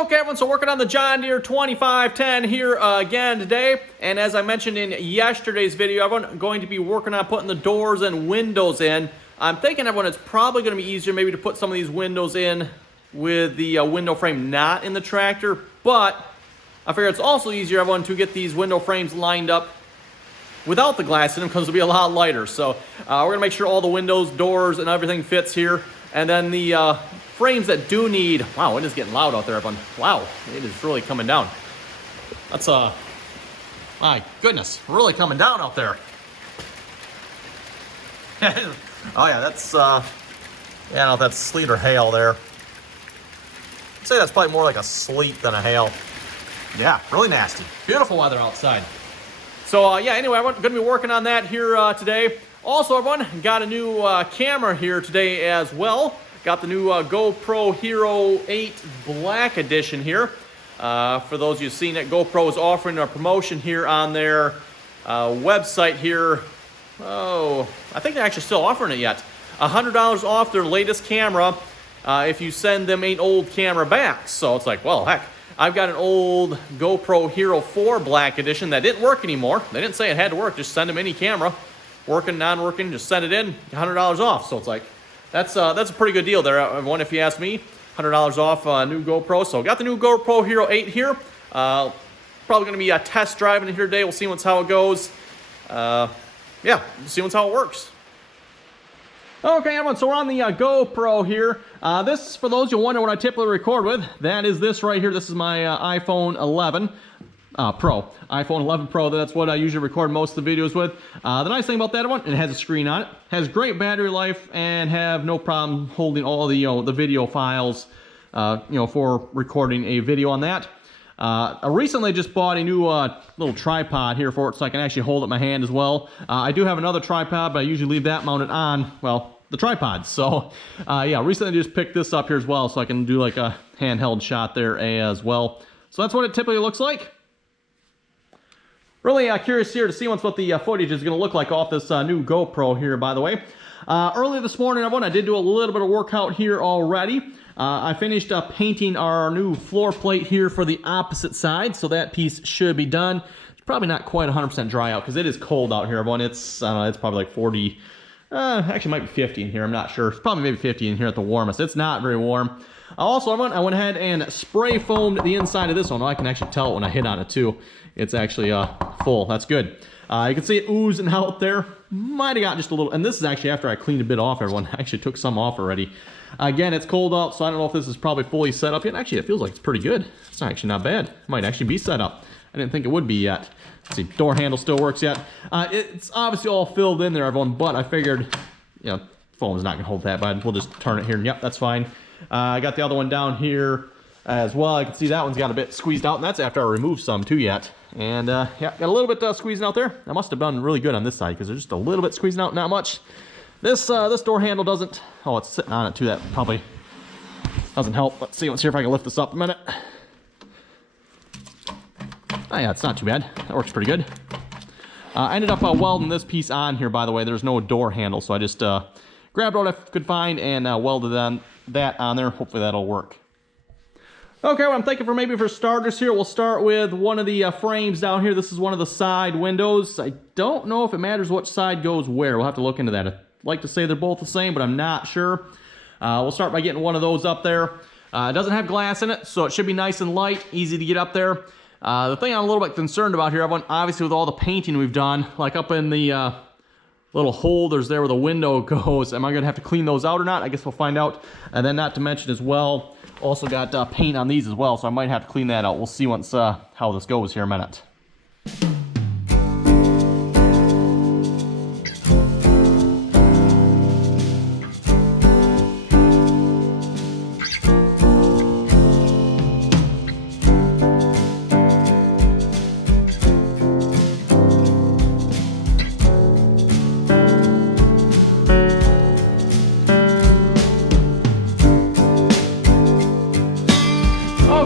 Okay, everyone, so working on the John Deere 2510 here again today. And as I mentioned in yesterday's video, everyone, going to be working on putting the doors and windows in. I'm thinking, everyone, it's probably going to be easier maybe to put some of these windows in with the window frame not in the tractor. But I figure it's also easier, everyone, to get these window frames lined up without the glass in them because it'll be a lot lighter. So we're going to make sure all the windows, doors, and everything fits here. And then the frames that do need, wow, it is getting loud out there, everyone. Wow, it is really coming down. That's, my goodness, really coming down out there. Oh yeah, that's, I don't know if that's sleet or hail there. I'd say that's probably more like a sleet than a hail. Yeah, really nasty. Beautiful weather outside. So yeah, anyway, I'm going to be working on that here today. Also, everyone, got a new camera here today as well. Got the new GoPro Hero 8 Black Edition here. For those of you who've seen it, GoPro is offering a promotion here on their website here. Oh, I think they're actually still offering it yet. $100 off their latest camera if you send them an old camera back. So it's like, well, heck, I've got an old GoPro Hero 4 Black Edition that didn't work anymore. They didn't say it had to work, just send them any camera. Working, non-working, just send it in, $100 off. So it's like, that's a pretty good deal there, everyone, if you ask me. $100 off new GoPro. So got the new GoPro Hero 8 here. Probably going to be test driving it here today. We'll see how it goes. Yeah, we'll see how it works. Okay, everyone, so we're on the GoPro here. This, for those you wonder what I typically record with, that is this right here. This is my iPhone 11 Pro. iPhone 11 Pro, that's what I usually record most of the videos with. The nice thing about that one, it has a screen on it, has great battery life, and have no problem holding all the, the video files, for recording a video on that. I recently just bought a new little tripod here for it, so I can actually hold it in my hand as well. I do have another tripod, but I usually leave that mounted on, well, the tripod. So, yeah, recently just picked this up here as well, so I can do like a handheld shot there as well. So that's what it typically looks like. Really curious here to see what the footage is going to look like off this new GoPro here, by the way. Earlier this morning, everyone, I did do a little bit of workout here already. I finished painting our new floor plate here for the opposite side, so that piece should be done. It's probably not quite 100% dry out because it is cold out here, everyone. It's, I don't know, it's probably like 40, actually might be 50 in here, I'm not sure. It's probably maybe 50 in here at the warmest. It's not very warm. Also, I went ahead and spray foamed the inside of this one. I can actually tell it when I hit on it too. It's actually full. That's good. You can see it oozing out there. Might have got just a little, and this is actually after I cleaned a bit off, everyone. I actually took some off already. Again, it's cold out, so I don't know if this is probably fully set up yet. Actually, it feels like it's pretty good. It's actually not bad. It might actually be set up. I didn't think it would be yet. Let's see, door handle still works yet. It's obviously all filled in there, everyone, but I figured, phone's not gonna hold that bad. We'll just turn it here, and yep, that's fine. I got the other one down here as well. I can see that one's got a bit squeezed out, and that's after I removed some too yet. And yeah, got a little bit squeezing out there. I must have done really good on this side because there's just a little bit squeezing out, not much. This door handle doesn't, oh, it's sitting on it too. That probably doesn't help. Let's see if I can lift this up a minute. Oh yeah, it's not too bad. That works pretty good. I ended up welding this piece on here, by the way. There's no door handle, so I just grabbed what I could find and welded that on there. Hopefully that'll work. Okay, well, I'm thinking for starters here, we'll start with one of the frames down here. This is one of the side windows. I don't know if it matters which side goes where. We'll have to look into that. I'd like to say they're both the same, but I'm not sure. We'll start by getting one of those up there. It doesn't have glass in it, so it should be nice and light, easy to get up there. The thing I'm a little bit concerned about here, everyone, obviously with all the painting we've done, like up in the little holders there where the window goes, am I going to have to clean those out or not? I guess we'll find out. And then not to mention as well, also got paint on these as well, so I might have to clean that out. We'll see once how this goes here in a minute.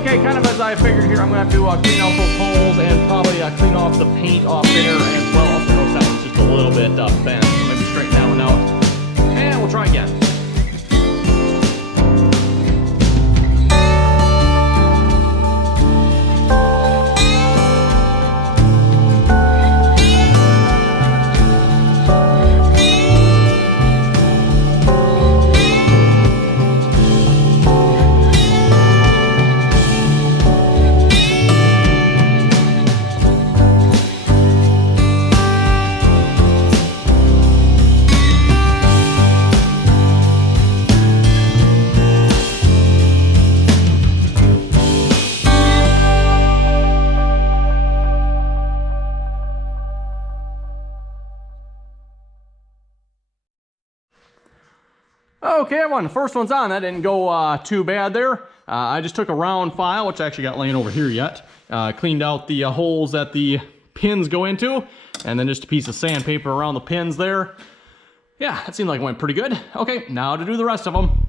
Kind of as I figured here, I'm going to have to clean out those holes and probably clean off the paint off there as well. Also notice that one's just a little bit bent, so maybe straighten that one out. And we'll try again. Okay, everyone, the first one's on. That didn't go too bad there. I just took a round file, which I actually got laying over here yet. Cleaned out the holes that the pins go into, and then just a piece of sandpaper around the pins there. Yeah, that seemed like it went pretty good. Okay, now to do the rest of them.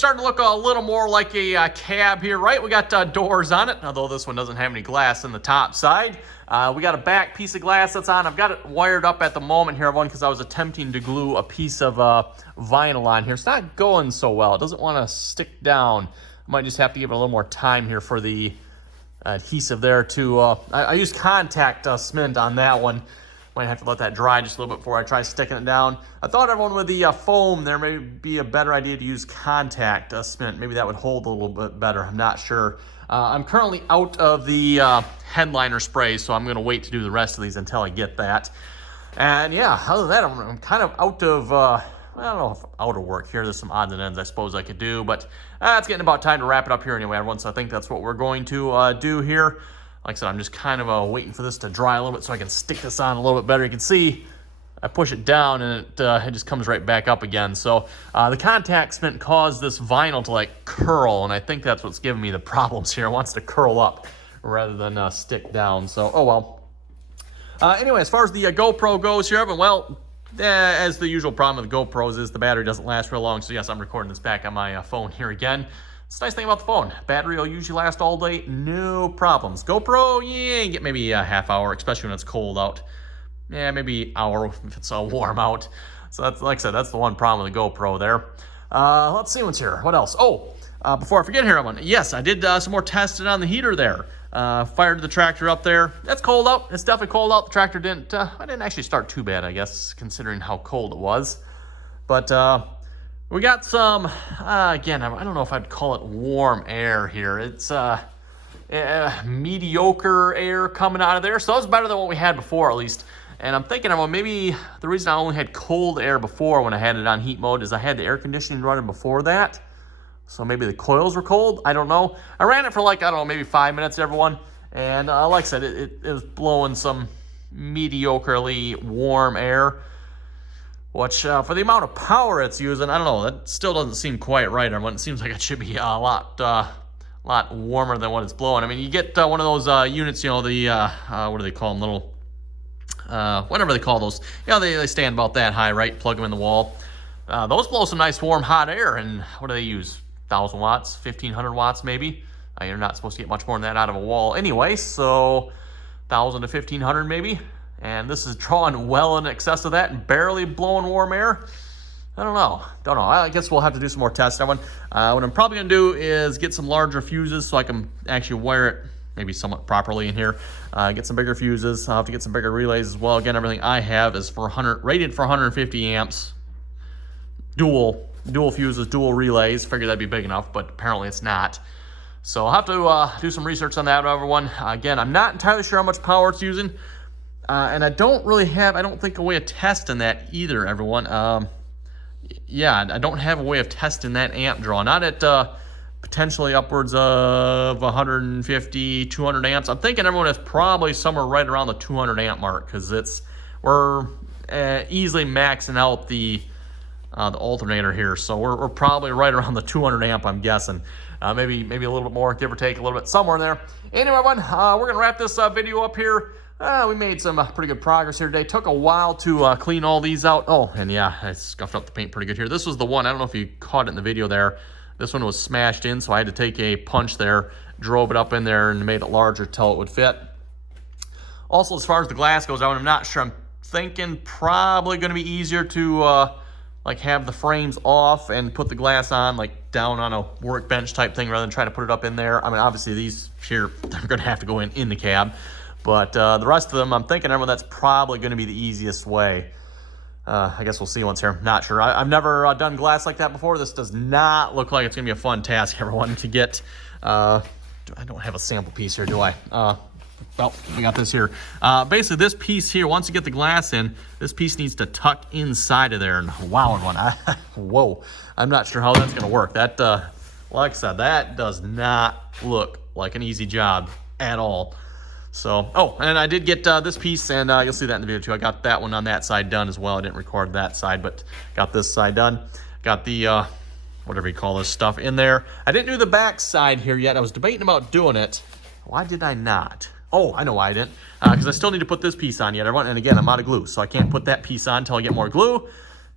starting to look a little more like a cab here, right? We got doors on it, although this one doesn't have any glass in the top side. We got a back piece of glass that's on. I've got it wired up at the moment here, everyone, because I was attempting to glue a piece of vinyl on here. It's not going so well. It doesn't want to stick down. I might just have to give it a little more time here for the adhesive there to... I used contact cement on that one. Might have to let that dry just a little bit before I try sticking it down. I thought everyone with the foam there may be a better idea to use contact cement. Maybe that would hold a little bit better. I'm not sure. I'm currently out of the headliner spray, so I'm going to wait to do the rest of these until I get that. And yeah, other than that, I'm kind of out of, I don't know if out of work here. There's some odds and ends I suppose I could do, but it's getting about time to wrap it up here anyway, everyone. So I think that's what we're going to do here. Like I said, I'm just kind of waiting for this to dry a little bit so I can stick this on a little bit better. You can see I push it down and it just comes right back up again. So the contact cement caused this vinyl to like curl, and I think that's what's giving me the problems here. It wants to curl up rather than stick down. So, oh well. Anyway, as far as the GoPro goes here, well, as the usual problem with the GoPros is the battery doesn't last real long. So yes, I'm recording this back on my phone here again. It's a nice thing about the phone. Battery will usually last all day, no problems. GoPro, yeah, you get maybe a half hour, especially when it's cold out. Yeah, maybe an hour if it's warm out. So that's, like I said, that's the one problem with the GoPro there. Let's see what's here. What else? Oh, before I forget here, yes, I did some more testing on the heater there. Fired the tractor up there. That's cold out. It's definitely cold out. The tractor didn't, I didn't actually start too bad, I guess, considering how cold it was. But, we got some, again, I don't know if I'd call it warm air here. It's mediocre air coming out of there. So it's better than what we had before, at least. And I'm thinking, well, maybe the reason I only had cold air before when I had it on heat mode is I had the air conditioning running before that. So maybe the coils were cold. I don't know. I ran it for like, I don't know, maybe 5 minutes, everyone. And like I said, it was blowing some mediocrely warm air. Which, for the amount of power it's using, I don't know, that still doesn't seem quite right. It seems like it should be a lot warmer than what it's blowing. I mean, you get one of those units, you know, the, what do they call them, little, whatever they call those. You know, they stand about that high, right? Plug them in the wall. Those blow some nice warm hot air, and what do they use? 1,000 watts, 1,500 watts maybe? You're not supposed to get much more than that out of a wall anyway, so 1,000 to 1,500 maybe. And this is drawing well in excess of that and barely blowing warm air. I don't know. I guess we'll have to do some more tests. What I'm probably going to do is get some larger fuses so I can actually wire it maybe somewhat properly in here. Get some bigger fuses. I'll have to get some bigger relays as well. Again, everything I have is rated for 150 amps. Dual fuses, dual relays. Figured that'd be big enough, but apparently it's not. So I'll have to do some research on that, everyone. Again, I'm not entirely sure how much power it's using. And I don't really have, I don't think, a way of testing that either, everyone. Yeah, I don't have a way of testing that amp draw. Not at potentially upwards of 150, 200 amps. I'm thinking everyone is probably somewhere right around the 200 amp mark because we're easily maxing out the alternator here. So we're probably right around the 200 amp, I'm guessing. Maybe a little bit more, give or take a little bit, somewhere in there. Anyway, everyone, we're going to wrap this video up here. We made some pretty good progress here today. Took a while to clean all these out. Oh, and yeah, I scuffed up the paint pretty good here. This was the one, I don't know if you caught it in the video there. This one was smashed in, so I had to take a punch there, drove it up in there, and made it larger till it would fit. Also, as far as the glass goes, I'm not sure. I'm thinking probably going to be easier to like have the frames off and put the glass on, like down on a workbench type thing rather than try to put it up in there. I mean, obviously these here, they're going to have to go in the cab. But the rest of them, I'm thinking, everyone, that's probably going to be the easiest way. I guess we'll see once here. Not sure. I've never done glass like that before. This does not look like it's going to be a fun task, everyone, to get. I don't have a sample piece here, do I? Well, we got this here. Basically, this piece here, once you get the glass in, this piece needs to tuck inside of there. And wow, whoa. I'm not sure how that's going to work. That, like I said, that does not look like an easy job at all. So, oh, and I did get this piece, and you'll see that in the video too. I got that one on that side done as well. I didn't record that side, but got this side done. Got the, whatever you call this stuff in there. I didn't do the back side here yet. I was debating about doing it. Why did I not? Oh, I know why I didn't. Because I still need to put this piece on yet, everyone. And again, I'm out of glue, so I can't put that piece on until I get more glue.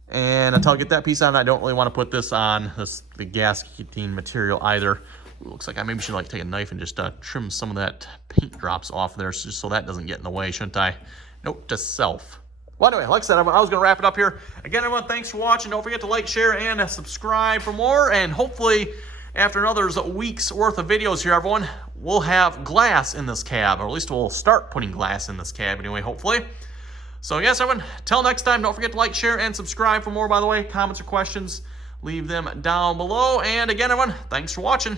And until I get that piece on, I don't really want to put this on the gasketing material either. Ooh, looks like I maybe should like take a knife and just trim some of that paint drops off there, just so that doesn't get in the way, shouldn't I? Note to self. Well, anyway, like I said, I was going to wrap it up here. Again, everyone, thanks for watching. Don't forget to like, share, and subscribe for more. And hopefully, after another week's worth of videos here, everyone, we'll have glass in this cab, or at least we'll start putting glass in this cab anyway, hopefully. So yes, everyone, till next time, don't forget to like, share, and subscribe for more, by the way. Comments or questions, leave them down below. And again, everyone, thanks for watching.